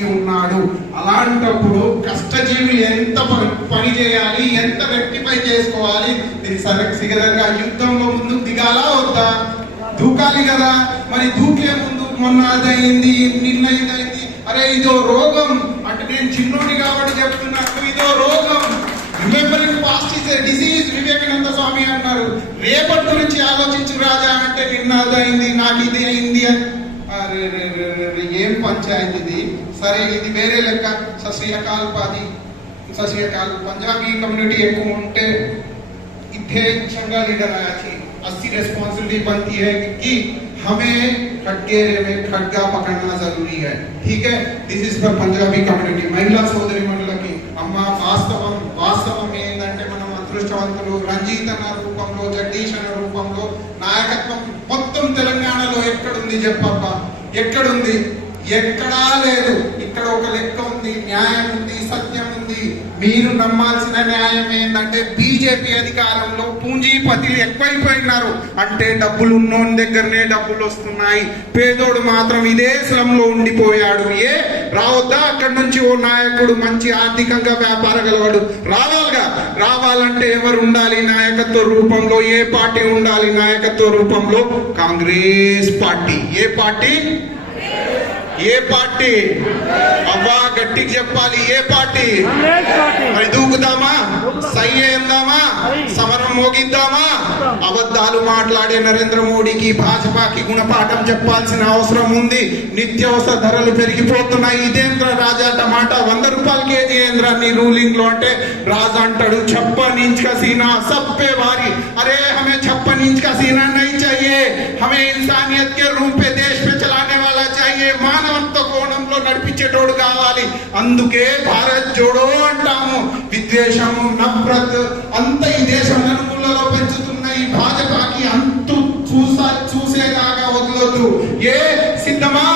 వ్యక్తి ఉన్నాడు. అలాంటప్పుడు కష్టజీవి ఎంత పని చేయాలి, ఎంత రెక్టిఫై చేసుకోవాలి, దీని సరిగ్గా యుద్ధంలో ముందుకు దిగాలా వద్దా? దూకాలి కదా. మరి దూకే ముందు మొన్న అదైంది, నిన్న ఇదైంది, అరే ఇదో రోగం అంటే నేను చిన్నోడి కాబట్టి చెప్తున్నట్టు ఇదో రోగం. Remembering past is a disease, Vivekananda Swami అన్నారు. రేపటి గురించి ఆలోచించు రాజా అంటే నిన్న అదైంది, నాకు ఇది అయింది అని. ఏం పంచాయతీ ఇది? సరే ఇది వేరే లెక్క. సశ్రీకాల్ పంజాబీ कम्युनिटी ఎక్కువ ఉంటే इतने चंगा लीडर आया थी, असली रिस्पॉन्सिबिलिटी बनती है कि हमें खटकेरे में खटका पकड़ना जरूरी है. ठीक है, this is for Punjabi community. महिला సోదరి మండలకి అమ్మ వాస్తవం ఏంటంటే మనం అదృష్టవంతులు. రంజిత్ అన్న రూపంలో, జగదీష్ అన్న రూపంలో నాయకత్వం మొత్తం తెలంగాణలో ఎక్కడుంది చెప్పబ్బా? ఎక్కడుంది? ఎక్కడా లేదు. ఇక్కడ ఒక లెక్క ఉంది, న్యాయం ఉంది, సత్యం ఉంది. మీరు నమ్మాల్సిన న్యాయం ఏంటంటే బీజేపీ అధికారంలో పూంజీపతిలు ఎక్కువైపోయినారు. అంటే డబ్బులు ఉన్నోని దగ్గరనే డబ్బులు వస్తున్నాయి, పేదోడు మాత్రం ఇదే స్లంలో ఉండిపోయాడు. రావద్దా అక్కడి నుంచి ఓ నాయకుడు మంచి ఆర్థికంగా వ్యాపారగలవాడు? రావాలిగా. రావాలంటే ఎవరు ఉండాలి నాయకత్వ రూపంలో? ఏ పార్టీ ఉండాలి నాయకత్వ రూపంలో? కాంగ్రెస్ పార్టీ. ఏ పార్టీ? ఏ పార్టీ? అవ్వా గట్టికి చెప్పాలి. ఏ పార్టీ? మరి దూకుదామా? సై ఏందామా? సమరం మోగిద్దామా? అబద్ధాలు మాట్లాడే నరేంద్ర మోడీకి, భాజపాకి గుణపాఠం చెప్పాల్సిన అవసరం ఉంది. నిత్యావసర ధరలు పెరిగిపోతున్నాయి. ఇదేంద్ర రాజా టమాటా 100 రూపాయల కేజీ ఏంద్ర నీ రూలింగ్ లో అంటే? రాజా అంటాడు छप्पन इंच का सीना सब पे भारी. अरे हमें 56 इंच का सीना नहीं चाहिए, हमें इंसानियत के रूप पे देश पे चलाने वाला चाहिए. మానవత్వ కోణంలో నడిపించేటోడు కావాలి. అందుకే భారత్ జోడో అంటాము. విద్వేషము, నఫరత్ అంత ఈ దేశం నలుమూలలో పెంచుతున్న ఈ భాజపాకి అంతు చూసేదాకా వదలొద్దు. సిద్ధమా?